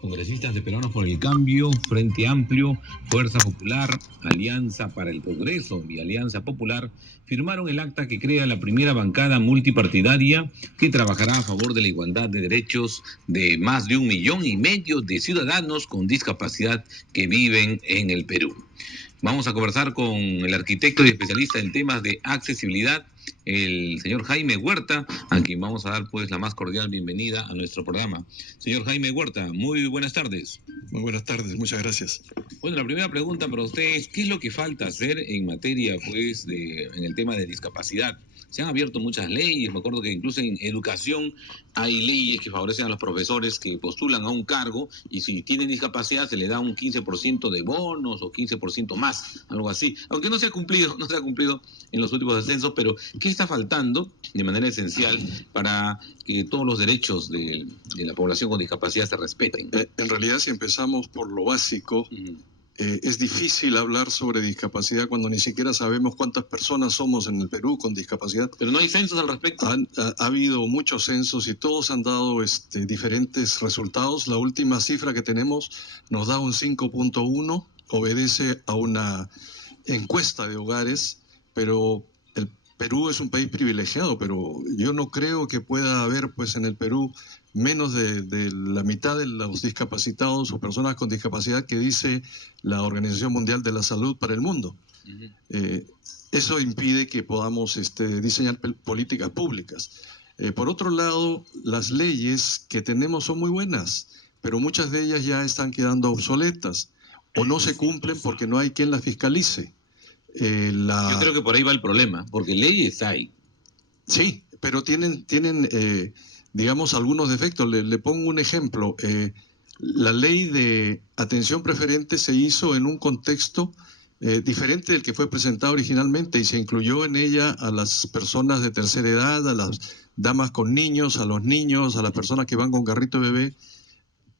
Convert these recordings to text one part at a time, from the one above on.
Congresistas de Peruanos por el Cambio, Frente Amplio, Fuerza Popular, Alianza para el Progreso y Alianza Popular firmaron el acta que crea la primera bancada multipartidaria que trabajará a favor de la igualdad de derechos de más de 1,5 millones de ciudadanos con discapacidad que viven en el Perú. Vamos a conversar con el arquitecto y especialista en temas de accesibilidad, el señor Jaime Huerta, a quien vamos a dar pues la más cordial bienvenida a nuestro programa. Señor Jaime Huerta, muy buenas tardes. Muy buenas tardes, muchas gracias. Bueno, la primera pregunta para usted es, ¿qué es lo que falta hacer en materia, pues, en el tema de discapacidad? Se han abierto muchas leyes, me acuerdo que incluso en educación hay leyes que favorecen a los profesores que postulan a un cargo y si tienen discapacidad se les da un 15% de bonos o 15% más, algo así. Aunque no se ha cumplido en los últimos ascensos, pero ¿qué está faltando de manera esencial para que todos los derechos de la población con discapacidad se respeten? En realidad, si empezamos por lo básico, es difícil hablar sobre discapacidad cuando ni siquiera sabemos cuántas personas somos en el Perú con discapacidad. Pero no hay censos al respecto. Ha habido muchos censos y todos han dado diferentes resultados. La última cifra que tenemos nos da un 5.1, obedece a una encuesta de hogares, pero el Perú es un país privilegiado, pero yo no creo que pueda haber pues en el Perú menos de la mitad de los discapacitados o personas con discapacidad que dice la Organización Mundial de la Salud para el mundo. Eso impide que podamos diseñar políticas públicas. Por otro lado, las leyes que tenemos son muy buenas, pero muchas de ellas ya están quedando obsoletas o no se cumplen porque no hay quien las fiscalice. Yo creo que por ahí va el problema, porque leyes hay. Sí, pero tienen digamos, algunos defectos. Le pongo un ejemplo. La ley de atención preferente se hizo en un contexto diferente del que fue presentado originalmente y se incluyó en ella a las personas de tercera edad, a las damas con niños, a los niños, a las personas que van con carrito bebé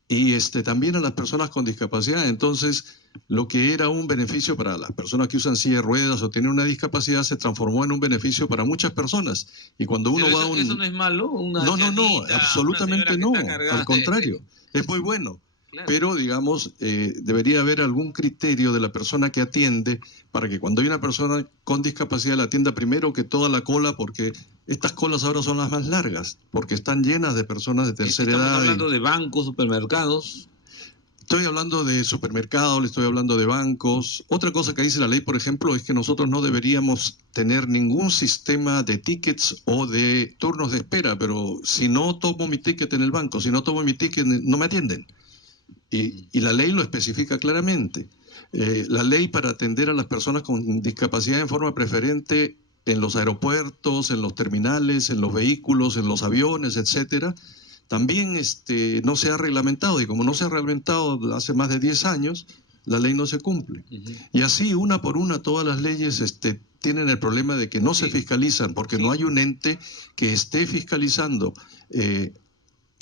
y también a las personas con discapacidad. Entonces, lo que era un beneficio para las personas que usan silla de ruedas o tienen una discapacidad se transformó en un beneficio para muchas personas. Y cuando uno va a un... ¿Eso no es malo? No, absolutamente no. Al contrario, es muy bueno. Claro. Pero, digamos, debería haber algún criterio de la persona que atiende para que cuando hay una persona con discapacidad la atienda primero que toda la cola, porque estas colas ahora son las más largas, porque están llenas de personas de tercera edad. ¿Estamos hablando de bancos, supermercados? Estoy hablando de supermercados, le estoy hablando de bancos. Otra cosa que dice la ley, por ejemplo, es que nosotros no deberíamos tener ningún sistema de tickets o de turnos de espera, pero si no tomo mi ticket en el banco, si no tomo mi ticket, no me atienden. Y la ley lo especifica claramente. La ley para atender a las personas con discapacidad en forma preferente en los aeropuertos, en los terminales, en los vehículos, en los aviones, etcétera, también no se ha reglamentado, y como no se ha reglamentado hace más de 10 años, la ley no se cumple. Y así, una por una, todas las leyes tienen el problema de que no se fiscalizan, porque no hay un ente que esté fiscalizando.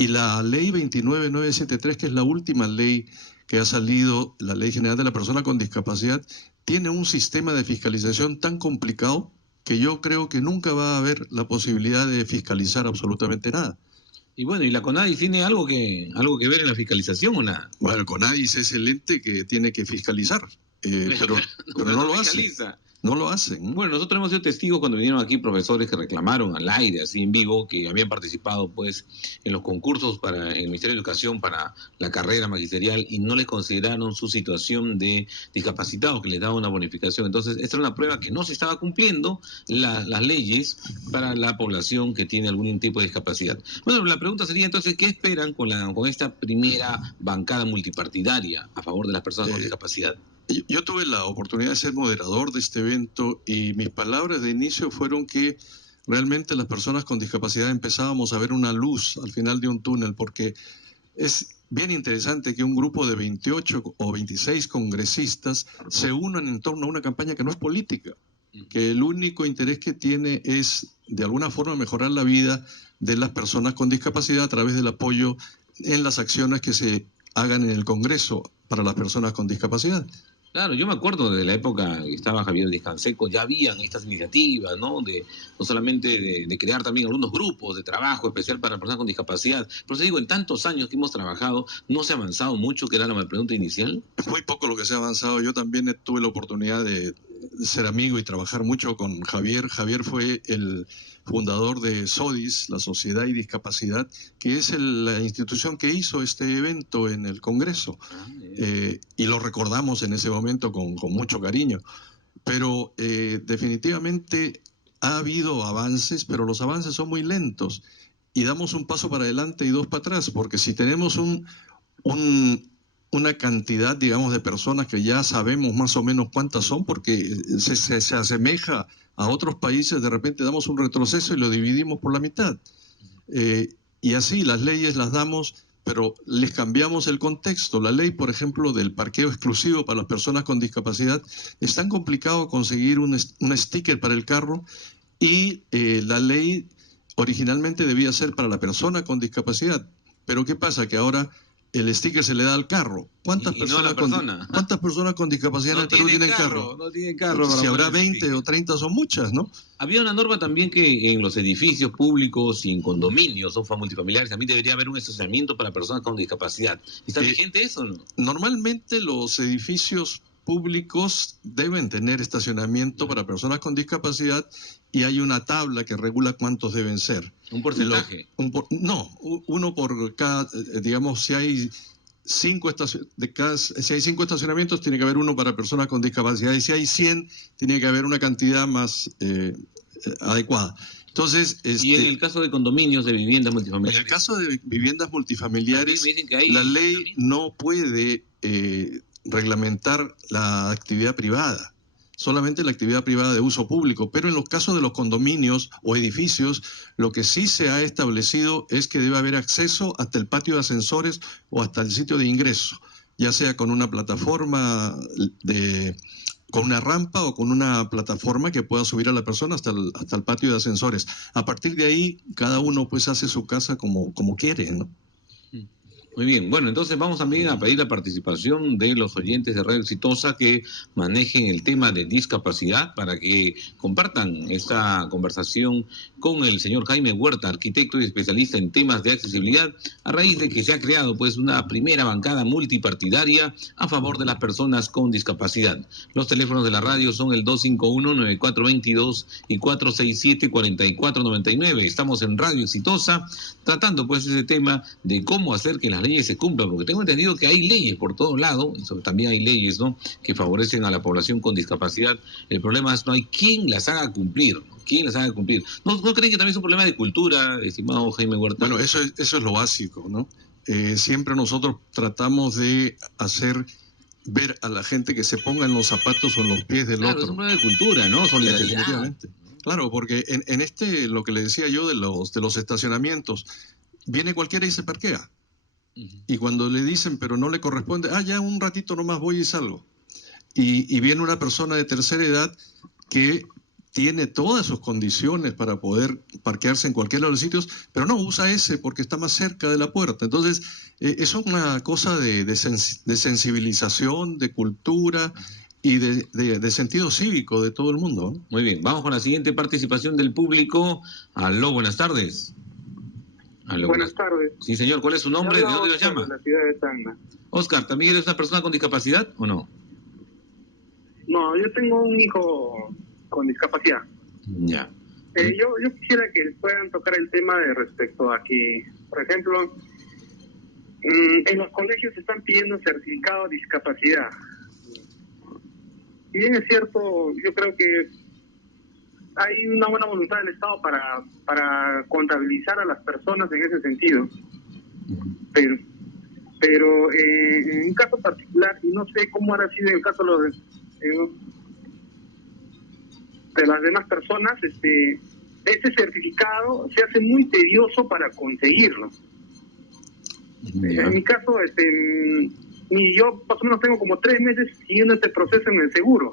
Y la ley 29973, que es la última ley que ha salido, la Ley General de la Persona con Discapacidad, tiene un sistema de fiscalización tan complicado que yo creo que nunca va a haber la posibilidad de fiscalizar absolutamente nada. Y bueno, ¿y la CONADIS tiene algo que ver en la fiscalización o nada? Bueno, el CONADIS es el ente que tiene que fiscalizar, pero no lo hace. No lo hacen. Bueno, nosotros hemos sido testigos cuando vinieron aquí profesores que reclamaron al aire, así en vivo, que habían participado pues en los concursos para el Ministerio de Educación para la carrera magisterial y no les consideraron su situación de discapacitados, que les daba una bonificación. Entonces, esta era una prueba que no se estaba cumpliendo las leyes para la población que tiene algún tipo de discapacidad. Bueno, la pregunta sería entonces, ¿qué esperan con esta primera bancada multipartidaria a favor de las personas con discapacidad? Yo tuve la oportunidad de ser moderador de este evento y mis palabras de inicio fueron que realmente las personas con discapacidad empezábamos a ver una luz al final de un túnel, porque es bien interesante que un grupo de 28 o 26 congresistas se unan en torno a una campaña que no es política, que el único interés que tiene es de alguna forma mejorar la vida de las personas con discapacidad a través del apoyo en las acciones que se hagan en el Congreso para las personas con discapacidad. Claro, yo me acuerdo de la época que estaba Javier Díaz Canseco, ya habían estas iniciativas, ¿no? No solamente de crear también algunos grupos de trabajo especial para personas con discapacidad. Pero te digo, en tantos años que hemos trabajado, ¿no se ha avanzado mucho, que era la pregunta inicial? Es muy poco lo que se ha avanzado. Yo también tuve la oportunidad de ser amigo y trabajar mucho con Javier. Javier fue el fundador de SODIS, la Sociedad y Discapacidad, que es la institución que hizo este evento en el Congreso. Y lo recordamos en ese momento con mucho cariño. Pero definitivamente ha habido avances, pero los avances son muy lentos. Y damos un paso para adelante y dos para atrás, porque si tenemos una cantidad, digamos, de personas que ya sabemos más o menos cuántas son, porque se asemeja a otros países, de repente damos un retroceso y lo dividimos por la mitad. Y así las leyes las damos, pero les cambiamos el contexto. La ley, por ejemplo, del parqueo exclusivo para las personas con discapacidad, es tan complicado conseguir un sticker para el carro, y la ley originalmente debía ser para la persona con discapacidad. Pero ¿qué pasa? Que ahora el sticker se le da al carro. ¿Cuántas personas con discapacidad en el Perú tienen carro? No tienen carro. Si habrá 20 o 30 son muchas, ¿no? Había una norma también que en los edificios públicos y en condominios o multifamiliares también debería haber un estacionamiento para personas con discapacidad. ¿Está vigente eso o no? Normalmente los edificios públicos deben tener estacionamiento para personas con discapacidad, y hay una tabla que regula cuántos deben ser. ¿Un porcentaje? No, uno por cada, digamos, si hay 5 estacionamientos, tiene que haber uno para personas con discapacidad, y si hay 100, tiene que haber una cantidad más adecuada. Entonces, y en el caso de condominios de viviendas multifamiliares. En el caso de viviendas multifamiliares, la ley no puede reglamentar la actividad privada, solamente la actividad privada de uso público. Pero en los casos de los condominios o edificios, lo que sí se ha establecido es que debe haber acceso hasta el patio de ascensores o hasta el sitio de ingreso, ya sea con una plataforma con una rampa o con una plataforma que pueda subir a la persona hasta el patio de ascensores. A partir de ahí, cada uno pues hace su casa como quiere, ¿no? Muy bien, bueno, entonces vamos también a pedir la participación de los oyentes de Radio Exitosa que manejen el tema de discapacidad para que compartan esta conversación con el señor Jaime Huerta, arquitecto y especialista en temas de accesibilidad, a raíz de que se ha creado pues una primera bancada multipartidaria a favor de las personas con discapacidad. Los teléfonos de la radio son el 251-9422 y 467-4499. Estamos en Radio Exitosa tratando pues ese tema de cómo hacer que las leyes se cumplan, porque tengo entendido que hay leyes por todo lado, también hay leyes, ¿no?, que favorecen a la población con discapacidad. El problema es no hay quien las haga cumplir, ¿no? ¿Quién las haga cumplir? ¿No creen que también es un problema de cultura, estimado Jaime Huerta? Bueno, eso es lo básico, ¿no? Siempre nosotros tratamos de hacer ver a la gente que se ponga en los zapatos o en los pies del otro. Es un problema de cultura, ¿no? Solidaridad. Definitivamente. Claro, porque en lo que le decía yo de los estacionamientos, viene cualquiera y se parquea. Y cuando le dicen, pero no le corresponde, ya un ratito nomás voy y salgo. Y viene una persona de tercera edad que tiene todas sus condiciones para poder parquearse en cualquiera de los sitios, pero no usa ese porque está más cerca de la puerta. Entonces, es una cosa de sensibilización, de cultura y de sentido cívico de todo el mundo, ¿no? Muy bien, vamos con la siguiente participación del público. Aló, buenas tardes. Aló, buenas tardes. Sí, señor, ¿cuál es su nombre? ¿De dónde lo llama? De la ciudad de Tacna. Oscar, ¿también eres una persona con discapacidad o no? No, yo tengo un hijo con discapacidad. Ya. Yo quisiera que puedan tocar el tema de respecto a que, por ejemplo, en los colegios se están pidiendo certificado de discapacidad. Y bien es cierto, yo creo que hay una buena voluntad del Estado para contabilizar a las personas en ese sentido. Pero en un caso particular, y no sé cómo habrá sido el caso de las demás personas, este certificado se hace muy tedioso para conseguirlo. En mi caso, yo más o menos tengo como 3 meses siguiendo este proceso en el seguro.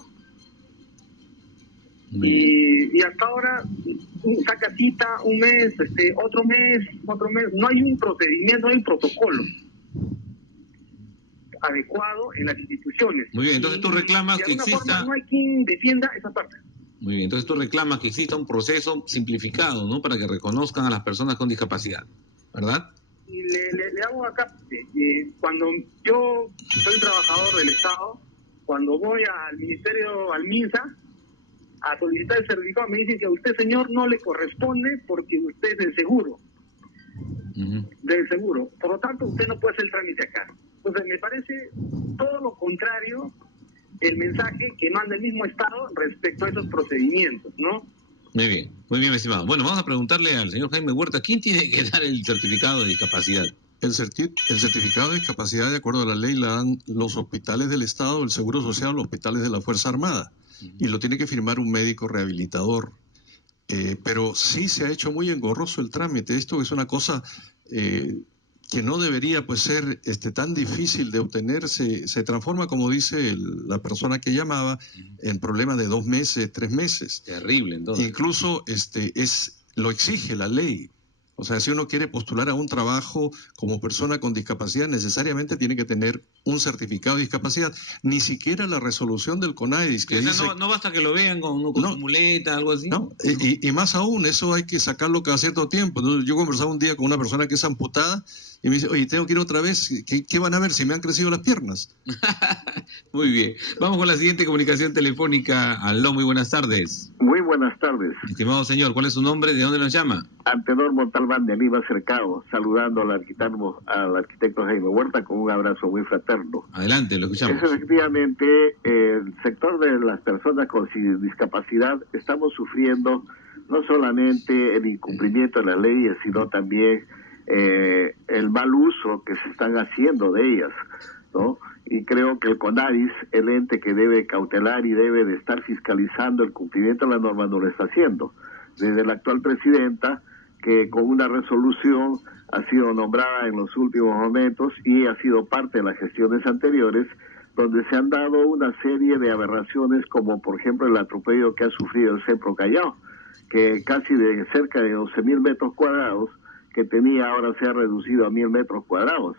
Y hasta ahora saca cita un mes, otro mes, no hay un procedimiento, no hay un protocolo. adecuado en las instituciones. Muy bien, entonces tú reclamas que exista... forma no hay quien defienda esa parte. Muy bien, entonces tú reclamas que exista un proceso simplificado, ¿no? Para que reconozcan a las personas con discapacidad, ¿verdad? Y le hago acá, cuando yo soy trabajador del Estado, cuando voy al ministerio, al MINSA, a solicitar el certificado, me dicen que a usted, señor, no le corresponde porque usted es del seguro. Del seguro. Por lo tanto, usted no puede hacer el trámite acá. Entonces, me parece todo lo contrario el mensaje que manda el mismo Estado respecto a esos procedimientos, ¿no? Muy bien, mi estimado. Bueno, vamos a preguntarle al señor Jaime Huerta, ¿quién tiene que dar el certificado de discapacidad? El certificado de discapacidad, de acuerdo a la ley, la dan los hospitales del Estado, el Seguro Social, los hospitales de la Fuerza Armada. Y lo tiene que firmar un médico rehabilitador. Pero sí se ha hecho muy engorroso el trámite. Esto es una cosa que no debería pues ser tan difícil de obtener. Se transforma, como dice la persona que llamaba, en problemas de 2 meses, 3 meses. Terrible, entonces. Incluso lo exige la ley. O sea, si uno quiere postular a un trabajo como persona con discapacidad, necesariamente tiene que tener un certificado de discapacidad. Ni siquiera la resolución del CONADIS que dice... No basta que lo vean con su muleta, algo así. No, y más aún, eso hay que sacarlo cada cierto tiempo. Entonces, yo conversaba un día con una persona que es amputada y me dice, oye, tengo que ir otra vez. ¿Qué van a ver si me han crecido las piernas? Muy bien. Vamos con la siguiente comunicación telefónica. Aló, muy buenas tardes. Muy buenas tardes. Estimado señor, ¿cuál es su nombre? ¿De dónde nos llama? Antenor Montalbán de Lima Cercado, saludando al arquitecto Jaime Huerta con un abrazo muy fraterno. Adelante, lo escuchamos. Efectivamente, el sector de las personas con discapacidad estamos sufriendo no solamente el incumplimiento de las leyes, sino también el mal uso que se están haciendo de ellas, ¿no? Y creo que el CONADIS, el ente que debe cautelar y debe de estar fiscalizando el cumplimiento de la norma, no lo está haciendo. Desde la actual presidenta, que con una resolución ha sido nombrada en los últimos momentos y ha sido parte de las gestiones anteriores, donde se han dado una serie de aberraciones, como por ejemplo el atropello que ha sufrido el Centro Callao, que casi de cerca de 12.000 metros cuadrados que tenía, ahora se ha reducido a 1.000 metros cuadrados.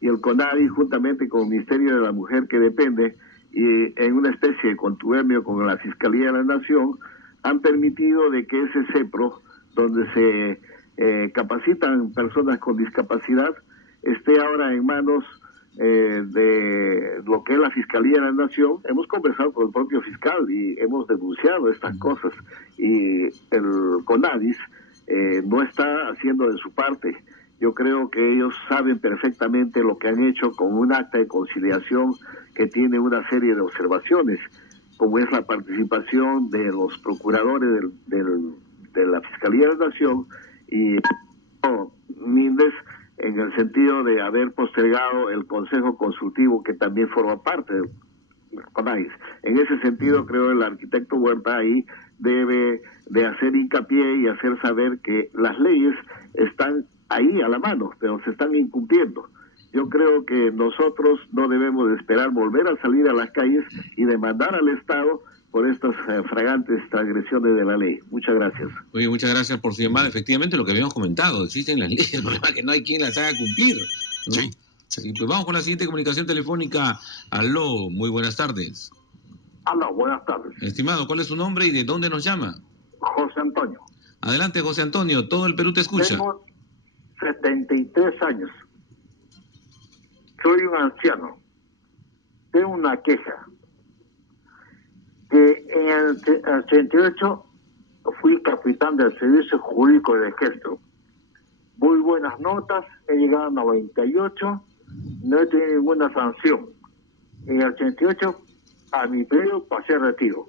Y el CONADI, juntamente con el Ministerio de la Mujer que depende, y en una especie de contubernio con la Fiscalía de la Nación, han permitido de que ese CEPRO, donde se capacitan personas con discapacidad, esté ahora en manos de lo que es la Fiscalía de la Nación. Hemos conversado con el propio fiscal y hemos denunciado estas cosas, y el CONADIS no está haciendo de su parte. Yo creo que ellos saben perfectamente lo que han hecho con un acta de conciliación que tiene una serie de observaciones, como es la participación de los procuradores de la Fiscalía de la Nación y Mindes, en el sentido de haber postergado el Consejo Consultivo, que también forma parte del CONADIS. En ese sentido, creo que el arquitecto Huerta ahí debe de hacer hincapié y hacer saber que las leyes están ahí a la mano, pero se están incumpliendo. Yo creo que nosotros no debemos de esperar volver a salir a las calles y demandar al Estado por estas fragantes transgresiones de la ley. Muchas gracias. Oye, muchas gracias por su llamada. Efectivamente, lo que habíamos comentado, existen las leyes, el problema es que no hay quien las haga cumplir, ¿no? Sí. Pues vamos con la siguiente comunicación telefónica. Aló, muy buenas tardes. Aló, buenas tardes. Estimado, ¿cuál es su nombre y de dónde nos llama? José Antonio. Adelante, José Antonio, todo el Perú te escucha. Tengo 73 años. Soy un anciano. Tengo una queja. Que en el 88 fui capitán del Servicio Jurídico de Ejército. Muy buenas notas, he llegado a 98, no he tenido ninguna sanción. En el 88, a mi periodo, pasé a retiro.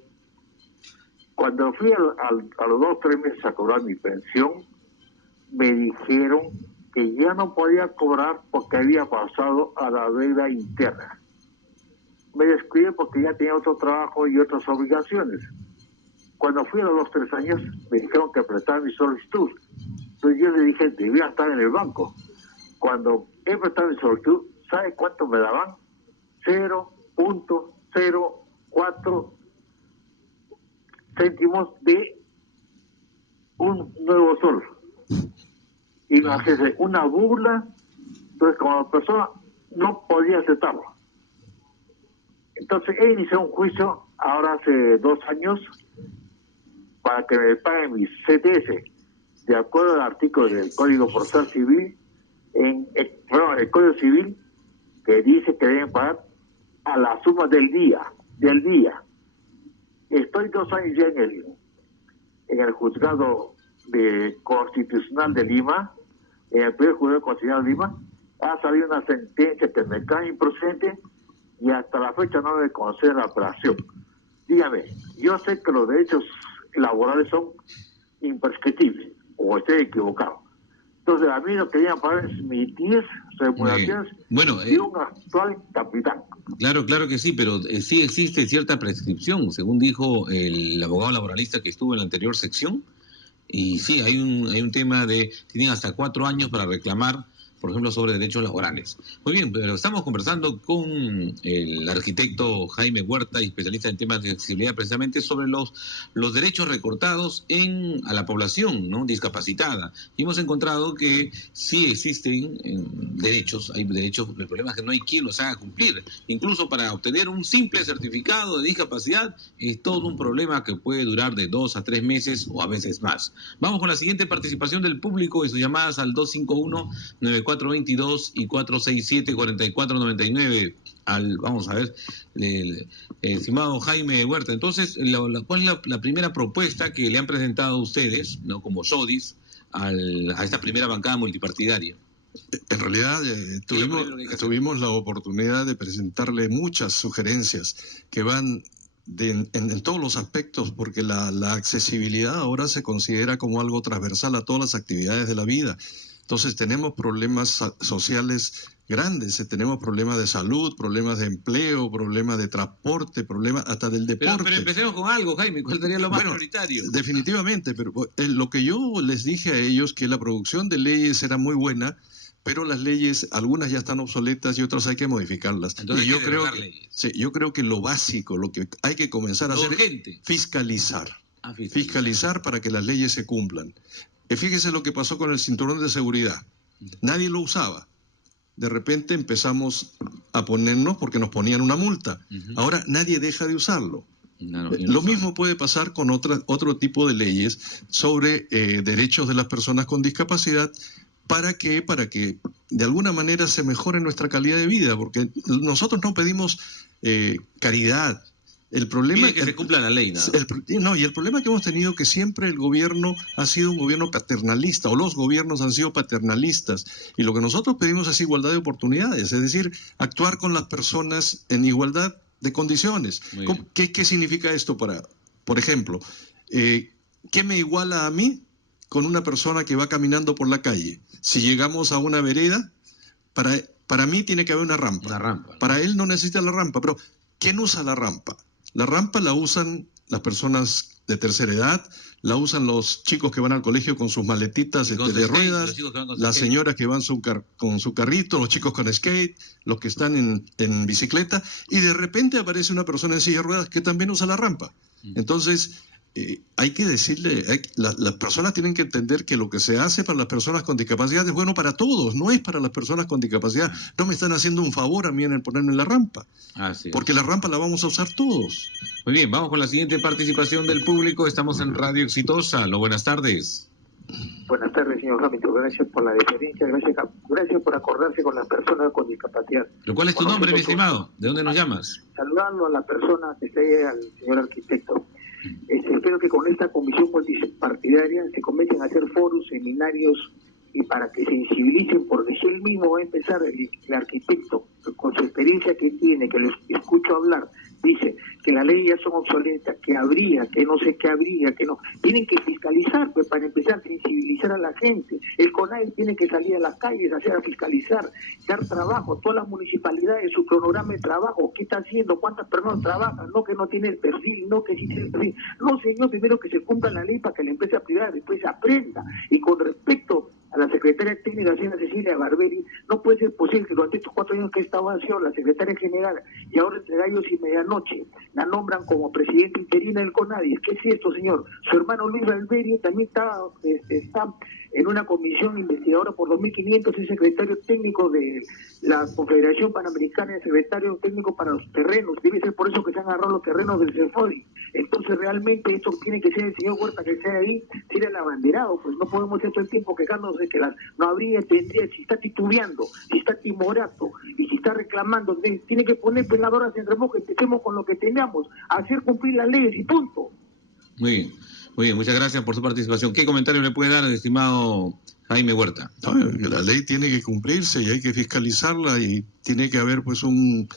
Cuando fui a los 2 o 3 meses a cobrar mi pensión, me dijeron que ya no podía cobrar porque había pasado a la deuda interna. Me descuidé porque ya tenía otro trabajo y otras obligaciones. Cuando fui a los 2 o 3 años, me dijeron que prestara mi solicitud. Entonces yo le dije, debía estar en el banco. Cuando he prestado mi solicitud, ¿sabe cuánto me daban? 0.04 céntimos de un nuevo sol. Y me hace una burla. Entonces, como la persona no podía aceptarlo. Entonces he iniciado un juicio ahora hace 2 años para que me paguen mis CTS, de acuerdo al artículo del Código Procesal Civil, el Código Civil, que dice que deben pagar a la suma del día. Estoy 2 años ya en el juzgado constitucional de Lima, en el primer juzgado constitucional de Lima. Ha salido una sentencia que me cae improcedente y hasta la fecha no me concede la apelación. Dígame, yo sé que los derechos laborales son imprescriptibles, o estoy equivocado. Entonces a mí lo que querían pagar es mis 10 remuneraciones de un actual capitán. Claro que sí, pero sí existe cierta prescripción, según dijo el abogado laboralista que estuvo en la anterior sección. Y sí, hay un tema de, tienen hasta 4 años para reclamar, por ejemplo, sobre derechos laborales. Muy bien, pero estamos conversando con el arquitecto Jaime Huerta, especialista en temas de accesibilidad, precisamente sobre los derechos recortados a la población, ¿no?, discapacitada. Y hemos encontrado que sí existen derechos, hay derechos, el problema es que no hay quien los haga cumplir. Incluso para obtener un simple certificado de discapacidad es todo un problema que puede durar de 2 a 3 meses o a veces más. Vamos con la siguiente participación del público y sus llamadas al 251-9422 y 467-4499. Vamos a ver, estimado Jaime Huerta, entonces, ¿cuál es la primera propuesta que le han presentado a ustedes, ¿no?, como SODIS, a esta primera bancada multipartidaria? En realidad tuvimos la oportunidad de presentarle muchas sugerencias que van en todos los aspectos, porque la accesibilidad ahora se considera como algo transversal a todas las actividades de la vida. Entonces tenemos problemas sociales grandes, tenemos problemas de salud, problemas de empleo, problemas de transporte, problemas hasta del deporte. Pero empecemos con algo, Jaime, ¿cuál sería lo más prioritario? Definitivamente, pero lo que yo les dije a ellos, que la producción de leyes era muy buena, pero las leyes, algunas ya están obsoletas y otras hay que modificarlas. Entonces, y yo creo que lo básico, lo que hay que comenzar a hacer es fiscalizar. Fiscalizar para que las leyes se cumplan. Fíjese lo que pasó con el cinturón de seguridad. Nadie lo usaba. De repente empezamos a ponernos porque nos ponían una multa. Ahora nadie deja de usarlo. Lo mismo puede pasar con otro tipo de leyes sobre derechos de las personas con discapacidad. ¿Para qué? Para que de alguna manera se mejore nuestra calidad de vida, porque nosotros no pedimos caridad. El problema es que se cumpla la ley, ¿no? Y el problema que hemos tenido que siempre el gobierno ha sido un gobierno paternalista, o los gobiernos han sido paternalistas, y lo que nosotros pedimos es igualdad de oportunidades, es decir, actuar con las personas en igualdad de condiciones. ¿Qué significa esto? Por ejemplo, ¿qué me iguala a mí con una persona que va caminando por la calle? Si llegamos a una vereda, para mí tiene que haber una rampa. Para él no necesita la rampa, pero ¿quién usa la rampa? La rampa la usan las personas de tercera edad, la usan los chicos que van al colegio con sus maletitas de ruedas, las señoras que van con su carrito, los chicos con skate, los que están en bicicleta, y de repente aparece una persona en silla de ruedas que también usa la rampa. Entonces, hay que decirle, las personas tienen que entender que lo que se hace para las personas con discapacidad es bueno para todos, no es para las personas con discapacidad. No me están haciendo un favor a mí en el ponerme la rampa, porque la rampa la vamos a usar todos. Muy bien, vamos con la siguiente participación del público. Estamos en Radio Exitosa. Buenas tardes. Buenas tardes, señor Hamilton. Gracias por la deferencia, gracias por acordarse con las personas con discapacidad. ¿Cuál es tu nombre, mi estimado? ¿De dónde nos llamas? Saludando a la persona que esté, al señor arquitecto. Espero que con esta comisión multipartidaria se comiencen a hacer foros, seminarios, y para que sensibilicen, porque si él mismo va a empezar, el arquitecto, con su experiencia que tiene, que lo escucho hablar, dice que las leyes ya son obsoletas, que habría, que no sé qué habría, que no. Tienen que fiscalizar, pues, para empezar a sensibilizar a la gente. El CONADE tiene que salir a las calles, hacer a fiscalizar, dar trabajo, todas las municipalidades, su cronograma de trabajo, qué está haciendo, cuántas personas trabajan, no que no tiene el perfil, no que sí tiene el perfil. No, señor, primero que se cumpla la ley para que la empresa privada después aprenda. Y con respecto a la secretaria técnica, señora Cecilia Barberi, no puede ser posible que durante estos 4 años que estaba sido la secretaria general y ahora entre gallos y medianoche la nombran como presidenta interina del CONADIS. ¿Qué es esto, señor? Su hermano Luis Barberi también está en una comisión investigadora por 2.500 es secretario técnico de la Confederación Panamericana y secretario técnico para los terrenos. Debe ser por eso que se han agarrado los terrenos del CEFODI. Entonces realmente esto tiene que ser el señor Huerta que sea ahí, ser el abanderado. Pues no podemos estar todo el tiempo quejarnos de que no habría, tendría, si está titubeando, si está timorato y si está reclamando, tiene que poner pues las horas en remojo, empecemos con lo que tenemos, hacer cumplir las leyes y punto. Muy bien, muchas gracias por su participación. ¿Qué comentario le puede dar al estimado Jaime Huerta? No, la ley tiene que cumplirse y hay que fiscalizarla y tiene que haber pues un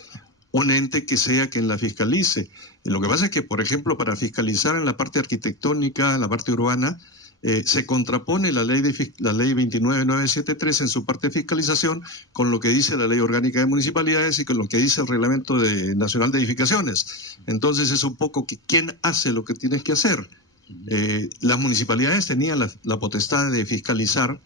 ente que sea quien la fiscalice. Lo que pasa es que, por ejemplo, para fiscalizar en la parte arquitectónica, en la parte urbana, se contrapone la ley 29973 en su parte de fiscalización con lo que dice la Ley Orgánica de Municipalidades y con lo que dice el Reglamento Nacional de Edificaciones. Entonces es un poco que quién hace lo que tienes que hacer. Las municipalidades tenían la potestad de fiscalizar,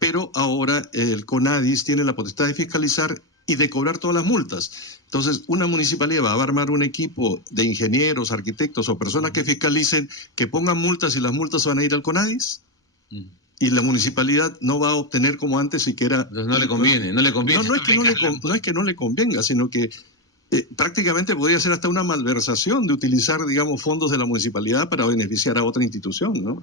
pero ahora el CONADIS tiene la potestad de fiscalizar y de cobrar todas las multas. Entonces, una municipalidad va a armar un equipo de ingenieros, arquitectos o personas que fiscalicen, que pongan multas y las multas van a ir al CONADIS. Y la municipalidad no va a obtener como antes siquiera... Entonces no le conviene. No es que no le convenga, sino que prácticamente podría ser hasta una malversación de utilizar, digamos, fondos de la municipalidad para beneficiar a otra institución, ¿no?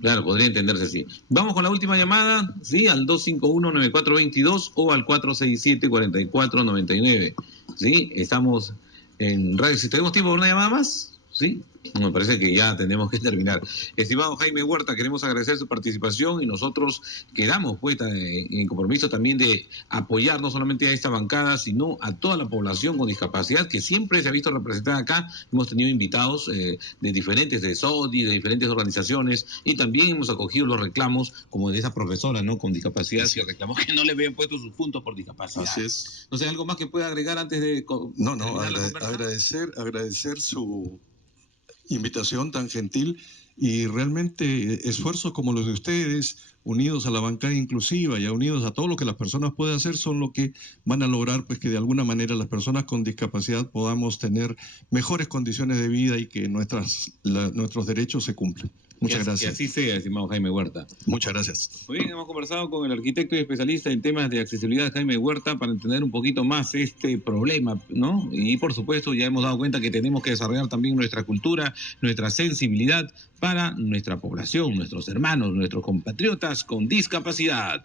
Claro, podría entenderse así. Vamos con la última llamada, ¿sí? Al 251-9422 o al 467-4499. ¿Sí? Estamos en radio. Si tenemos tiempo para una llamada más, ¿sí? Me parece que ya tenemos que terminar. Estimado Jaime Huerta, queremos agradecer su participación y nosotros quedamos pues en compromiso también de apoyar no solamente a esta bancada, sino a toda la población con discapacidad que siempre se ha visto representada acá. Hemos tenido invitados de diferentes, de SODI, de diferentes organizaciones, y también hemos acogido los reclamos como de esa profesora, ¿no?, con discapacidad, que reclamó que no le habían puesto sus puntos por discapacidad. Así es. No sé, ¿algo más que pueda agregar antes de agradecer su invitación tan gentil y realmente esfuerzos como los de ustedes, unidos a la bancada inclusiva y unidos a todo lo que las personas pueden hacer, son lo que van a lograr pues que de alguna manera las personas con discapacidad podamos tener mejores condiciones de vida y que nuestros derechos se cumplan. Muchas gracias. Que así sea, estimado Jaime Huerta. Muchas gracias. Muy bien, hemos conversado con el arquitecto y especialista en temas de accesibilidad, Jaime Huerta, para entender un poquito más este problema, ¿no? Y por supuesto ya hemos dado cuenta que tenemos que desarrollar también nuestra cultura, nuestra sensibilidad para nuestra población, nuestros hermanos, nuestros compatriotas con discapacidad.